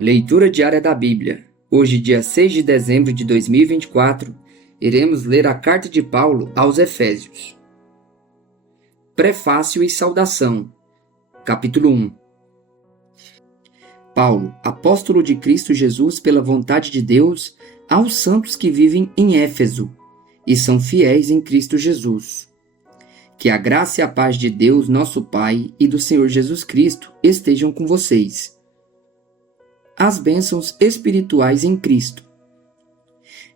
Leitura diária da Bíblia. Hoje, dia 6 de dezembro de 2024, iremos ler a carta de Paulo aos Efésios. Prefácio e saudação. Capítulo 1. Paulo, apóstolo de Cristo Jesus pela vontade de Deus, aos santos que vivem em Éfeso e são fiéis em Cristo Jesus. Que a graça e a paz de Deus, nosso Pai, e do Senhor Jesus Cristo estejam com vocês. As bênçãos espirituais em Cristo.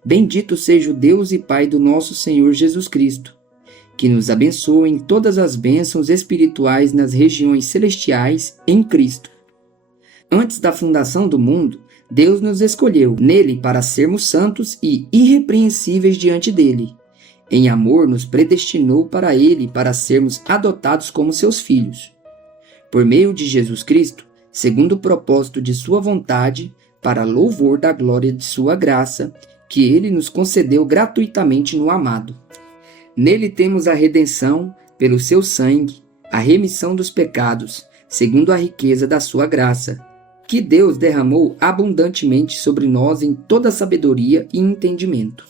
Bendito seja o Deus e Pai do nosso Senhor Jesus Cristo, que nos abençoa em todas as bênçãos espirituais nas regiões celestiais em Cristo. Antes da fundação do mundo, Deus nos escolheu nele para sermos santos e irrepreensíveis diante dele. Em amor nos predestinou para ele para sermos adotados como seus filhos. Por meio de Jesus Cristo, segundo o propósito de sua vontade, para louvor da glória de sua graça, que ele nos concedeu gratuitamente no amado. Nele temos a redenção, pelo seu sangue, a remissão dos pecados, segundo a riqueza da sua graça, que Deus derramou abundantemente sobre nós em toda sabedoria e entendimento.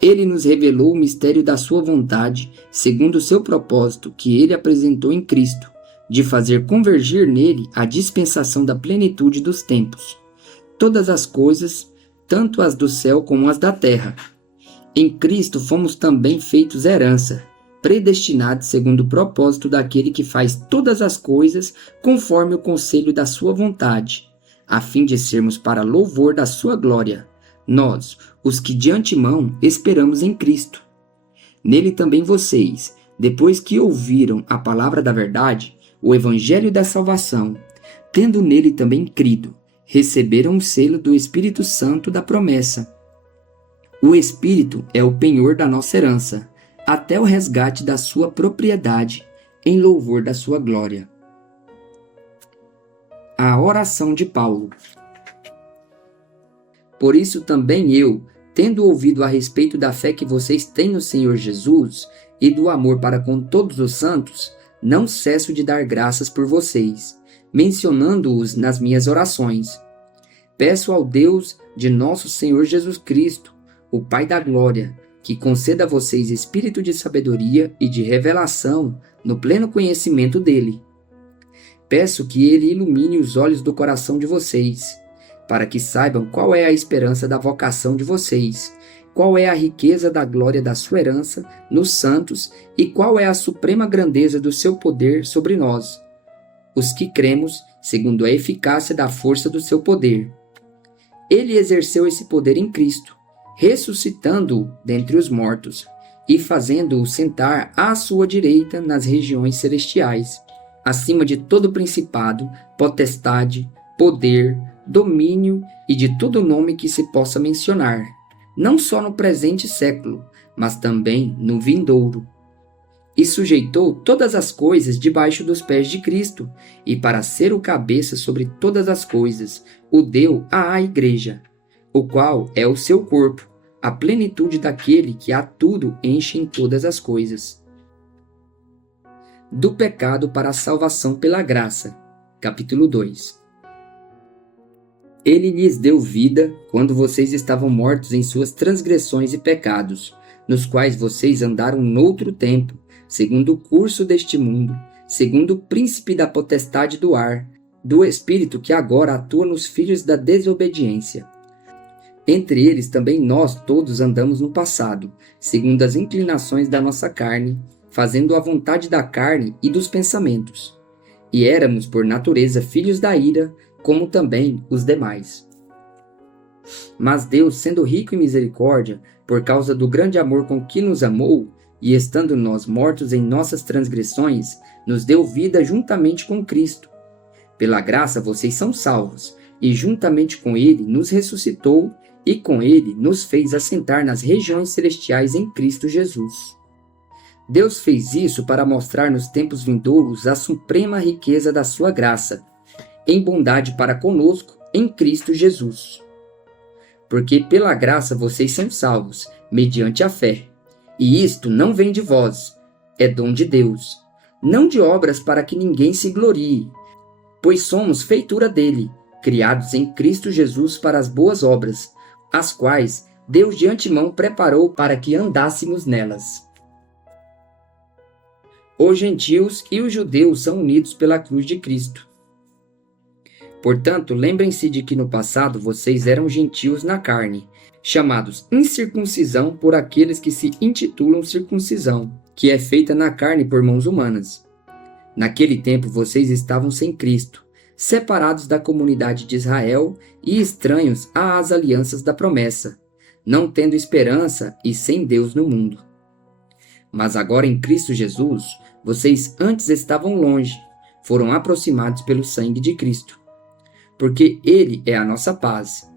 Ele nos revelou o mistério da sua vontade, segundo o seu propósito, que ele apresentou em Cristo, de fazer convergir nele a dispensação da plenitude dos tempos, todas as coisas, tanto as do céu como as da terra. Em Cristo fomos também feitos herança, predestinados segundo o propósito daquele que faz todas as coisas conforme o conselho da sua vontade, a fim de sermos para louvor da sua glória, nós, os que de antemão esperamos em Cristo. Nele também vocês, depois que ouviram a palavra da verdade, o evangelho da salvação, tendo nele também crido, receberam o selo do Espírito Santo da promessa. O Espírito é o penhor da nossa herança, até o resgate da sua propriedade, em louvor da sua glória. A oração de Paulo. Por isso também eu, tendo ouvido a respeito da fé que vocês têm no Senhor Jesus e do amor para com todos os santos, não cesso de dar graças por vocês, mencionando-os nas minhas orações. Peço ao Deus de nosso Senhor Jesus Cristo, o Pai da glória, que conceda a vocês espírito de sabedoria e de revelação no pleno conhecimento dele. Peço que ele ilumine os olhos do coração de vocês, para que saibam qual é a esperança da vocação de vocês, qual é a riqueza da glória da sua herança nos santos e qual é a suprema grandeza do seu poder sobre nós, os que cremos segundo a eficácia da força do seu poder. Ele exerceu esse poder em Cristo, ressuscitando-o dentre os mortos e fazendo-o sentar à sua direita nas regiões celestiais, acima de todo principado, potestade, poder, domínio e de todo nome que se possa mencionar, não só no presente século, mas também no vindouro. E sujeitou todas as coisas debaixo dos pés de Cristo, e para ser o cabeça sobre todas as coisas, o deu à Igreja, o qual é o seu corpo, a plenitude daquele que a tudo enche em todas as coisas. Do pecado para a salvação pela graça. Capítulo 2. Ele lhes deu vida quando vocês estavam mortos em suas transgressões e pecados, nos quais vocês andaram noutro tempo, segundo o curso deste mundo, segundo o príncipe da potestade do ar, do espírito que agora atua nos filhos da desobediência. Entre eles também nós todos andamos no passado, segundo as inclinações da nossa carne, fazendo a vontade da carne e dos pensamentos. E éramos por natureza filhos da ira, como também os demais. Mas Deus, sendo rico em misericórdia, por causa do grande amor com que nos amou, e estando nós mortos em nossas transgressões, nos deu vida juntamente com Cristo. Pela graça vocês são salvos, e juntamente com ele nos ressuscitou, e com ele nos fez assentar nas regiões celestiais em Cristo Jesus. Deus fez isso para mostrar nos tempos vindouros a suprema riqueza da sua graça, em bondade para conosco em Cristo Jesus. Porque pela graça vocês são salvos, mediante a fé. E isto não vem de vós, é dom de Deus, não de obras para que ninguém se glorie, pois somos feitura dele, criados em Cristo Jesus para as boas obras, as quais Deus de antemão preparou para que andássemos nelas. Os gentios e os judeus são unidos pela cruz de Cristo. Portanto, lembrem-se de que no passado vocês eram gentios na carne, chamados incircuncisão por aqueles que se intitulam circuncisão, que é feita na carne por mãos humanas. Naquele tempo vocês estavam sem Cristo, separados da comunidade de Israel e estranhos às alianças da promessa, não tendo esperança e sem Deus no mundo. Mas agora em Cristo Jesus, vocês antes estavam longe, foram aproximados pelo sangue de Cristo. Porque Ele é a nossa paz.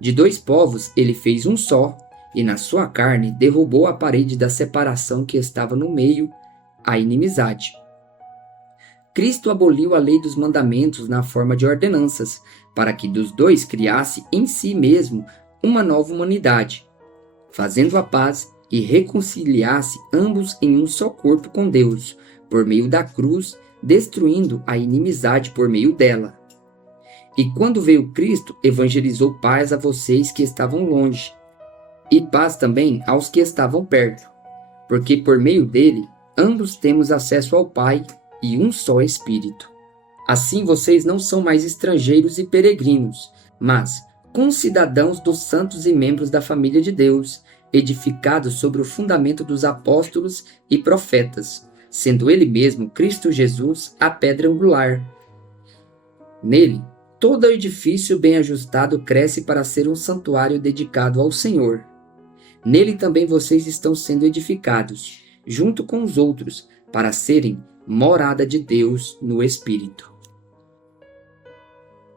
De dois povos Ele fez um só, e na sua carne derrubou a parede da separação que estava no meio, a inimizade. Cristo aboliu a lei dos mandamentos na forma de ordenanças, para que dos dois criasse em si mesmo uma nova humanidade, fazendo a paz e reconciliasse ambos em um só corpo com Deus, por meio da cruz, destruindo a inimizade por meio dela. E quando veio Cristo, evangelizou paz a vocês que estavam longe, e paz também aos que estavam perto, porque por meio dele, ambos temos acesso ao Pai e um só Espírito. Assim vocês não são mais estrangeiros e peregrinos, mas concidadãos dos santos e membros da família de Deus, edificados sobre o fundamento dos apóstolos e profetas, sendo ele mesmo, Cristo Jesus, a pedra angular. Nele, todo edifício bem ajustado cresce para ser um santuário dedicado ao Senhor. Nele também vocês estão sendo edificados, junto com os outros, para serem morada de Deus no Espírito.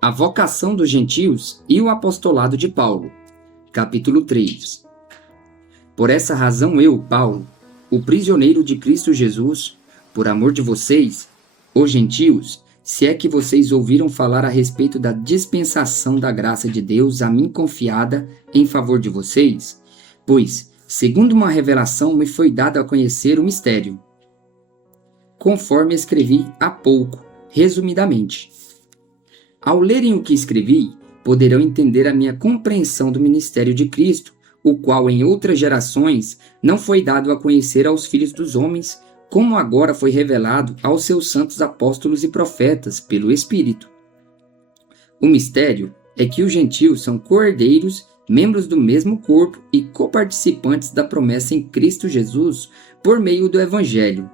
A vocação dos gentios e o apostolado de Paulo. Capítulo 3. Por essa razão eu, Paulo, o prisioneiro de Cristo Jesus, por amor de vocês, os gentios, se é que vocês ouviram falar a respeito da dispensação da graça de Deus a mim confiada em favor de vocês, pois, segundo uma revelação, me foi dado a conhecer o mistério, conforme escrevi há pouco, resumidamente. Ao lerem o que escrevi, poderão entender a minha compreensão do ministério de Cristo, o qual em outras gerações não foi dado a conhecer aos filhos dos homens, como agora foi revelado aos seus santos apóstolos e profetas pelo Espírito. O mistério é que os gentios são co-herdeiros, membros do mesmo corpo e coparticipantes da promessa em Cristo Jesus por meio do Evangelho,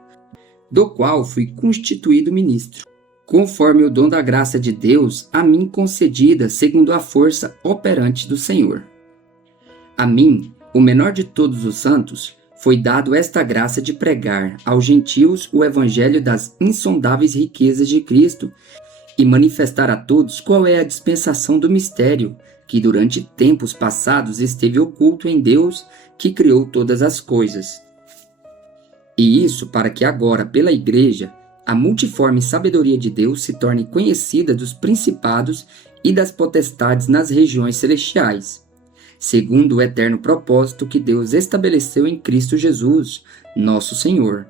do qual fui constituído ministro, conforme o dom da graça de Deus a mim concedida segundo a força operante do Senhor. A mim, o menor de todos os santos, foi dado esta graça de pregar aos gentios o evangelho das insondáveis riquezas de Cristo e manifestar a todos qual é a dispensação do mistério que durante tempos passados esteve oculto em Deus que criou todas as coisas. E isso para que agora, pela Igreja, a multiforme sabedoria de Deus se torne conhecida dos principados e das potestades nas regiões celestiais, segundo o eterno propósito que Deus estabeleceu em Cristo Jesus, nosso Senhor.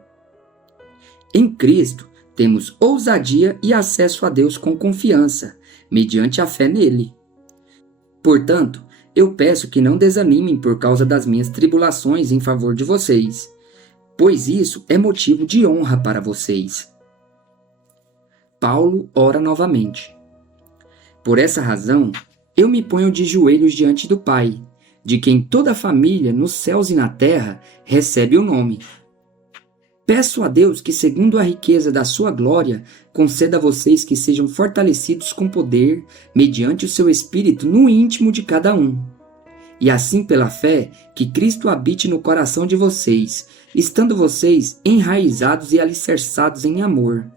Em Cristo, temos ousadia e acesso a Deus com confiança, mediante a fé nele. Portanto, eu peço que não desanimem por causa das minhas tribulações em favor de vocês, pois isso é motivo de honra para vocês. Paulo ora novamente. Por essa razão, eu me ponho de joelhos diante do Pai, de quem toda a família, nos céus e na terra, recebe o nome. Peço a Deus que, segundo a riqueza da sua glória, conceda a vocês que sejam fortalecidos com poder, mediante o seu Espírito no íntimo de cada um. E assim, pela fé, que Cristo habite no coração de vocês, estando vocês enraizados e alicerçados em amor.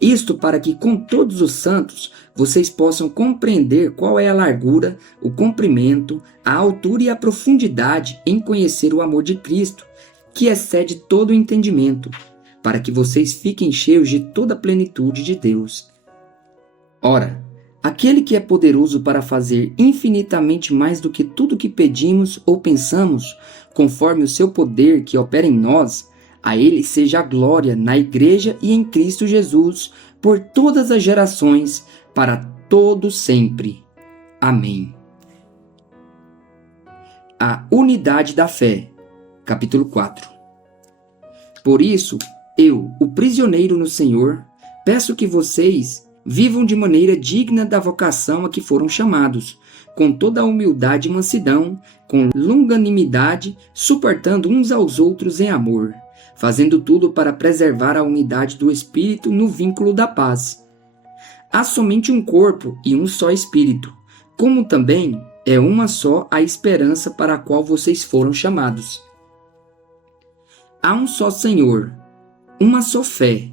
Isto para que com todos os santos vocês possam compreender qual é a largura, o comprimento, a altura e a profundidade em conhecer o amor de Cristo, que excede todo o entendimento, para que vocês fiquem cheios de toda a plenitude de Deus. Ora, aquele que é poderoso para fazer infinitamente mais do que tudo que pedimos ou pensamos, conforme o seu poder que opera em nós, a ele seja a glória na Igreja e em Cristo Jesus, por todas as gerações, para todo sempre. Amém. A unidade da fé. Capítulo 4. Por isso, eu, o prisioneiro no Senhor, peço que vocês vivam de maneira digna da vocação a que foram chamados, com toda a humildade e mansidão, com longanimidade, suportando uns aos outros em amor, fazendo tudo para preservar a unidade do Espírito no vínculo da paz. Há somente um corpo e um só Espírito, como também é uma só a esperança para a qual vocês foram chamados. Há um só Senhor, uma só fé,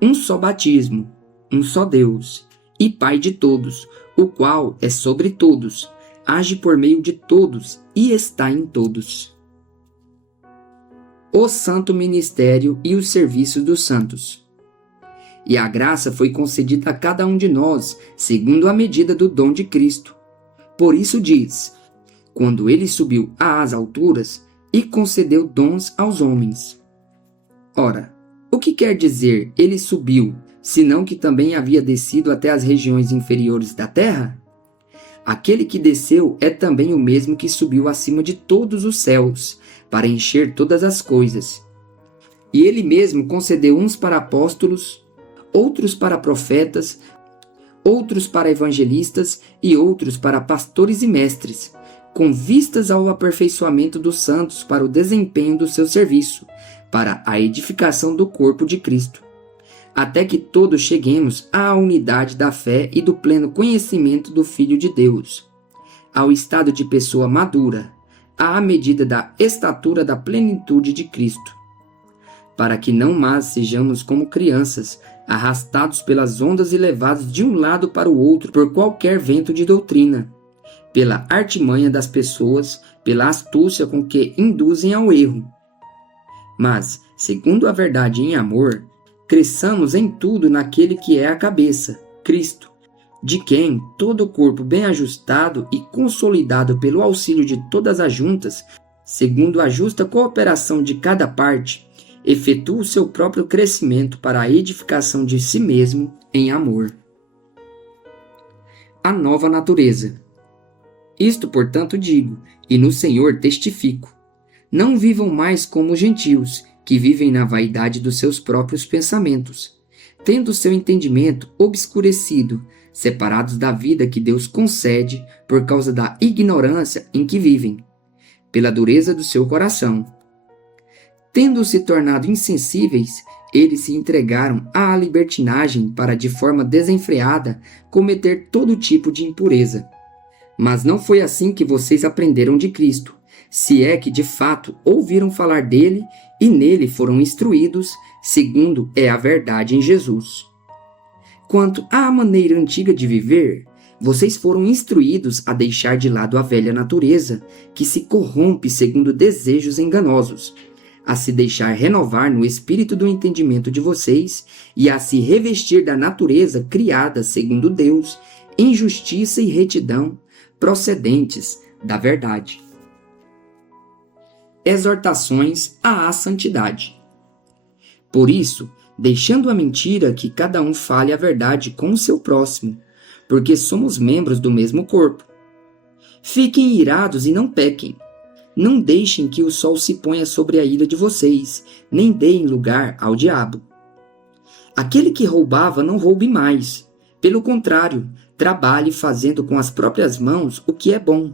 um só batismo, um só Deus e Pai de todos, o qual é sobre todos, age por meio de todos e está em todos. O Santo Ministério e o Serviço dos Santos. E a graça foi concedida a cada um de nós, segundo a medida do dom de Cristo. Por isso diz, quando ele subiu às alturas e concedeu dons aos homens. Ora, o que quer dizer ele subiu, senão que também havia descido até as regiões inferiores da terra? Aquele que desceu é também o mesmo que subiu acima de todos os céus, para encher todas as coisas. E ele mesmo concedeu uns para apóstolos, outros para profetas, outros para evangelistas e outros para pastores e mestres, com vistas ao aperfeiçoamento dos santos para o desempenho do seu serviço, para a edificação do corpo de Cristo, até que todos cheguemos à unidade da fé e do pleno conhecimento do Filho de Deus, ao estado de pessoa madura, à medida da estatura da plenitude de Cristo, para que não mais sejamos como crianças, arrastados pelas ondas e levados de um lado para o outro por qualquer vento de doutrina, pela artimanha das pessoas, pela astúcia com que induzem ao erro. Mas, segundo a verdade em amor, cresçamos em tudo naquele que é a cabeça, Cristo, de quem todo o corpo bem ajustado e consolidado pelo auxílio de todas as juntas, segundo a justa cooperação de cada parte, efetua o seu próprio crescimento para a edificação de si mesmo em amor. A nova natureza. Isto, portanto, digo, e no Senhor testifico. Não vivam mais como os gentios, que vivem na vaidade dos seus próprios pensamentos, tendo seu entendimento obscurecido, separados da vida que Deus concede por causa da ignorância em que vivem, pela dureza do seu coração. Tendo se tornado insensíveis, eles se entregaram à libertinagem para, de forma desenfreada, cometer todo tipo de impureza. Mas não foi assim que vocês aprenderam de Cristo, se é que de fato ouviram falar dele e nele foram instruídos, segundo é a verdade em Jesus. Quanto à maneira antiga de viver, vocês foram instruídos a deixar de lado a velha natureza, que se corrompe segundo desejos enganosos, a se deixar renovar no espírito do entendimento de vocês e a se revestir da natureza criada segundo Deus, em justiça e retidão, procedentes da verdade. Exortações à santidade. Por isso, deixando a mentira, que cada um fale a verdade com o seu próximo, porque somos membros do mesmo corpo. Fiquem irados e não pequem. Não deixem que o sol se ponha sobre a ira de vocês, nem deem lugar ao diabo. Aquele que roubava não roube mais. Pelo contrário, trabalhe fazendo com as próprias mãos o que é bom,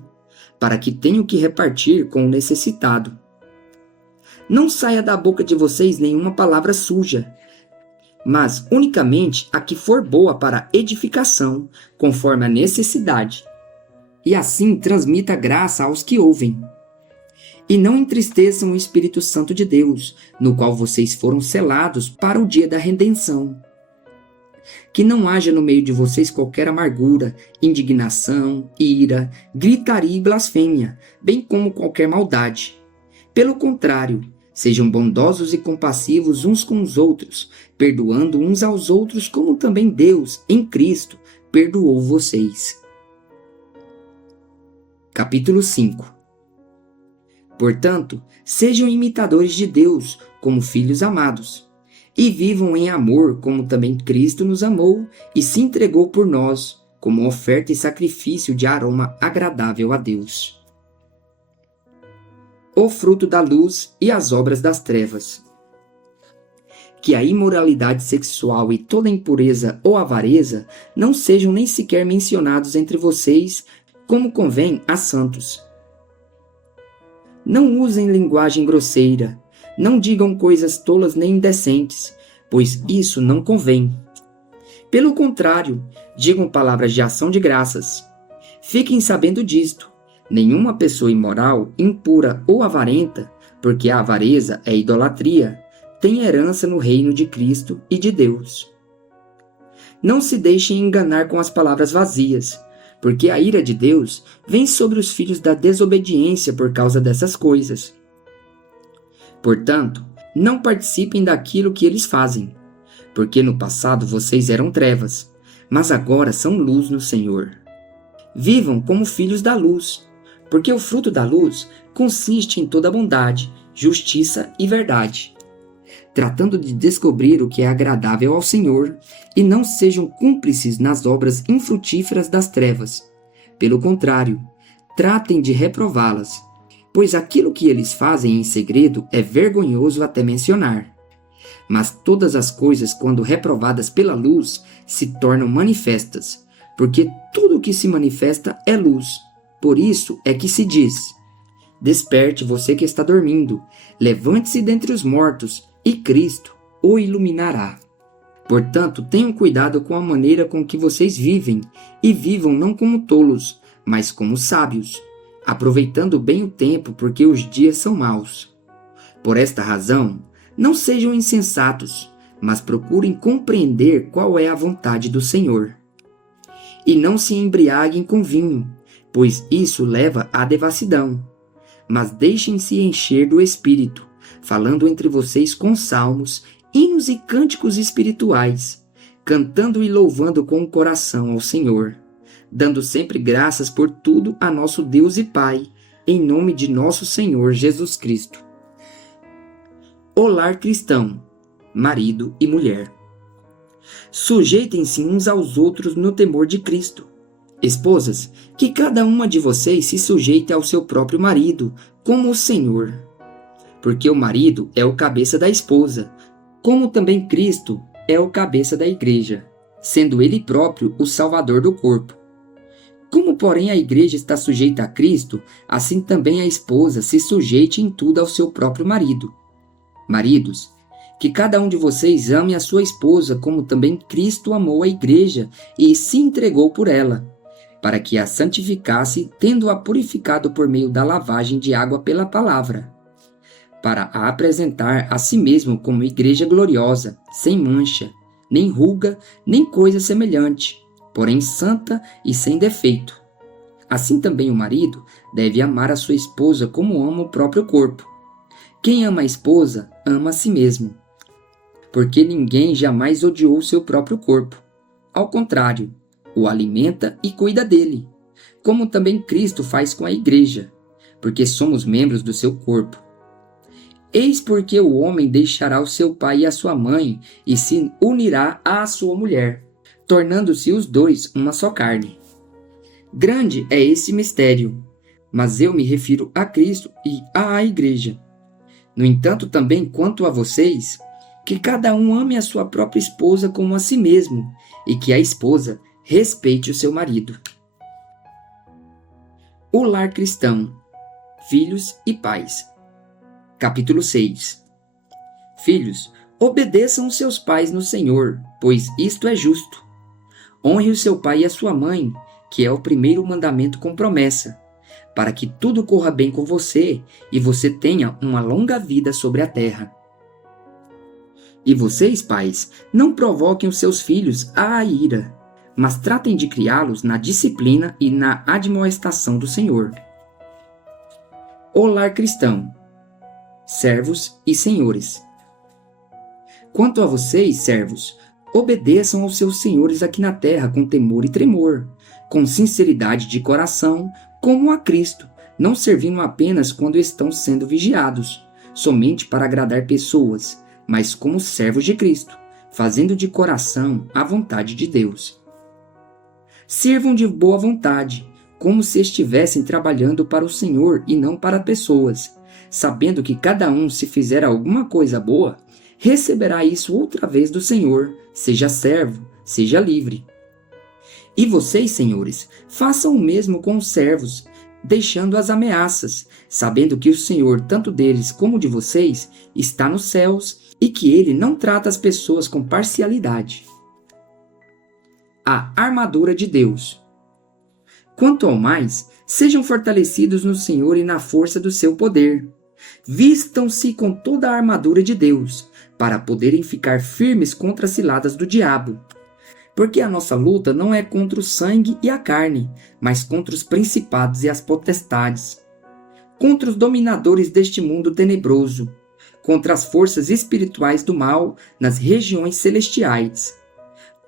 para que tenha o que repartir com o necessitado. Não saia da boca de vocês nenhuma palavra suja, mas unicamente a que for boa para edificação, conforme a necessidade. E assim transmita graça aos que ouvem. E não entristeçam o Espírito Santo de Deus, no qual vocês foram selados para o dia da redenção. Que não haja no meio de vocês qualquer amargura, indignação, ira, gritaria e blasfêmia, bem como qualquer maldade. Pelo contrário, sejam bondosos e compassivos uns com os outros, perdoando uns aos outros como também Deus, em Cristo, perdoou vocês. Capítulo 5. Portanto, sejam imitadores de Deus, como filhos amados, e vivam em amor, como também Cristo nos amou e se entregou por nós, como oferta e sacrifício de aroma agradável a Deus. O fruto da luz e as obras das trevas. Que a imoralidade sexual e toda impureza ou avareza não sejam nem sequer mencionados entre vocês, como convém a santos. Não usem linguagem grosseira, não digam coisas tolas nem indecentes, pois isso não convém. Pelo contrário, digam palavras de ação de graças. Fiquem sabendo disto: nenhuma pessoa imoral, impura ou avarenta, porque a avareza é idolatria, tem herança no reino de Cristo e de Deus. Não se deixem enganar com as palavras vazias, porque a ira de Deus vem sobre os filhos da desobediência por causa dessas coisas. Portanto, não participem daquilo que eles fazem, porque no passado vocês eram trevas, mas agora são luz no Senhor. Vivam como filhos da luz, porque o fruto da luz consiste em toda bondade, justiça e verdade, tratando de descobrir o que é agradável ao Senhor, e não sejam cúmplices nas obras infrutíferas das trevas. Pelo contrário, tratem de reprová-las, pois aquilo que eles fazem em segredo é vergonhoso até mencionar. Mas todas as coisas, quando reprovadas pela luz, se tornam manifestas, porque tudo o que se manifesta é luz. Por isso é que se diz: desperte você que está dormindo, levante-se dentre os mortos, e Cristo o iluminará. Portanto, tenham cuidado com a maneira com que vocês vivem, e vivam não como tolos, mas como sábios, aproveitando bem o tempo, porque os dias são maus. Por esta razão, não sejam insensatos, mas procurem compreender qual é a vontade do Senhor. E não se embriaguem com vinho, pois isso leva à devassidão, mas deixem-se encher do Espírito, falando entre vocês com salmos, hinos e cânticos espirituais, cantando e louvando com o coração ao Senhor, dando sempre graças por tudo a nosso Deus e Pai, em nome de nosso Senhor Jesus Cristo. O lar cristão, marido e mulher. Sujeitem-se uns aos outros no temor de Cristo. Esposas, que cada uma de vocês se sujeite ao seu próprio marido, como o Senhor. Porque o marido é o cabeça da esposa, como também Cristo é o cabeça da igreja, sendo ele próprio o salvador do corpo. Como, porém, a igreja está sujeita a Cristo, assim também a esposa se sujeite em tudo ao seu próprio marido. Maridos, que cada um de vocês ame a sua esposa, como também Cristo amou a igreja e se entregou por ela, para que a santificasse, tendo-a purificado por meio da lavagem de água pela palavra, para a apresentar a si mesmo como igreja gloriosa, sem mancha, nem ruga, nem coisa semelhante, porém santa e sem defeito. Assim também o marido deve amar a sua esposa como ama o próprio corpo. Quem ama a esposa, ama a si mesmo, porque ninguém jamais odiou seu próprio corpo. Ao contrário, o alimenta e cuida dele, como também Cristo faz com a igreja, porque somos membros do seu corpo. Eis porque o homem deixará o seu pai e a sua mãe, e se unirá à sua mulher, tornando-se os dois uma só carne. Grande é esse mistério, mas eu me refiro a Cristo e à igreja. No entanto, também quanto a vocês, que cada um ame a sua própria esposa como a si mesmo, e que a esposa respeite o seu marido. O lar cristão, filhos e pais. Capítulo 6. Filhos, obedeçam os seus pais no Senhor, pois isto é justo. Honre o seu pai e a sua mãe, que é o primeiro mandamento com promessa, para que tudo corra bem com você e você tenha uma longa vida sobre a terra. E vocês, pais, não provoquem os seus filhos à ira, mas tratem de criá-los na disciplina e na admoestação do Senhor. O lar cristão, servos e senhores. Quanto a vocês, servos, obedeçam aos seus senhores aqui na terra com temor e tremor, com sinceridade de coração, como a Cristo, não servindo apenas quando estão sendo vigiados, somente para agradar pessoas, mas como servos de Cristo, fazendo de coração a vontade de Deus. Sirvam de boa vontade, como se estivessem trabalhando para o Senhor e não para pessoas, sabendo que cada um, se fizer alguma coisa boa, receberá isso outra vez do Senhor, seja servo, seja livre. E vocês, senhores, façam o mesmo com os servos, deixando as ameaças, sabendo que o Senhor, tanto deles como de vocês, está nos céus e que ele não trata as pessoas com parcialidade. A armadura de Deus. Quanto ao mais, sejam fortalecidos no Senhor e na força do seu poder. Vistam-se com toda a armadura de Deus, para poderem ficar firmes contra as ciladas do diabo. Porque a nossa luta não é contra o sangue e a carne, mas contra os principados e as potestades, contra os dominadores deste mundo tenebroso, contra as forças espirituais do mal nas regiões celestiais.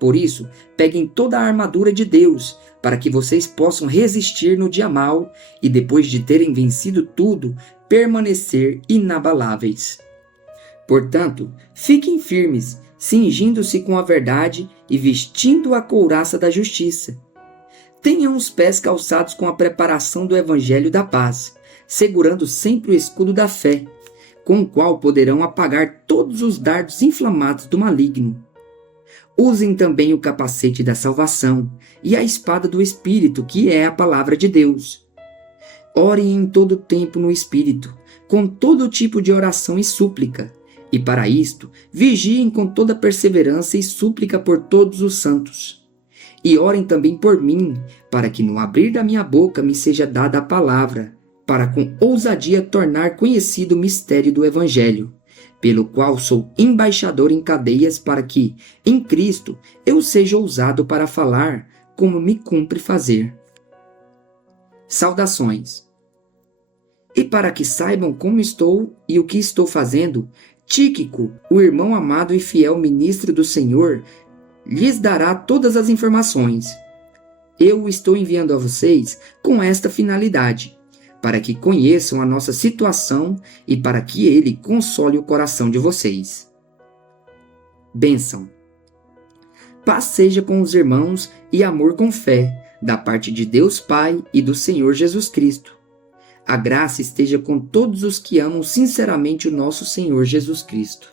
Por isso, peguem toda a armadura de Deus, para que vocês possam resistir no dia mau e, depois de terem vencido tudo, permanecer inabaláveis. Portanto, fiquem firmes, cingindo-se com a verdade e vestindo a couraça da justiça. Tenham os pés calçados com a preparação do evangelho da paz, segurando sempre o escudo da fé, com o qual poderão apagar todos os dardos inflamados do maligno. Usem também o capacete da salvação e a espada do Espírito, que é a palavra de Deus. Orem em todo tempo no Espírito, com todo tipo de oração e súplica, e para isto vigiem com toda perseverança e súplica por todos os santos. E orem também por mim, para que no abrir da minha boca me seja dada a palavra, para com ousadia tornar conhecido o mistério do Evangelho, pelo qual sou embaixador em cadeias, para que, em Cristo, eu seja ousado para falar como me cumpre fazer. Saudações. E para que saibam como estou e o que estou fazendo, Tíquico, o irmão amado e fiel ministro do Senhor, lhes dará todas as informações. Eu o estou enviando a vocês com esta finalidade, para que conheçam a nossa situação e para que ele console o coração de vocês. Bênção. Paz seja com os irmãos e amor com fé, da parte de Deus Pai e do Senhor Jesus Cristo. A graça esteja com todos os que amam sinceramente o nosso Senhor Jesus Cristo.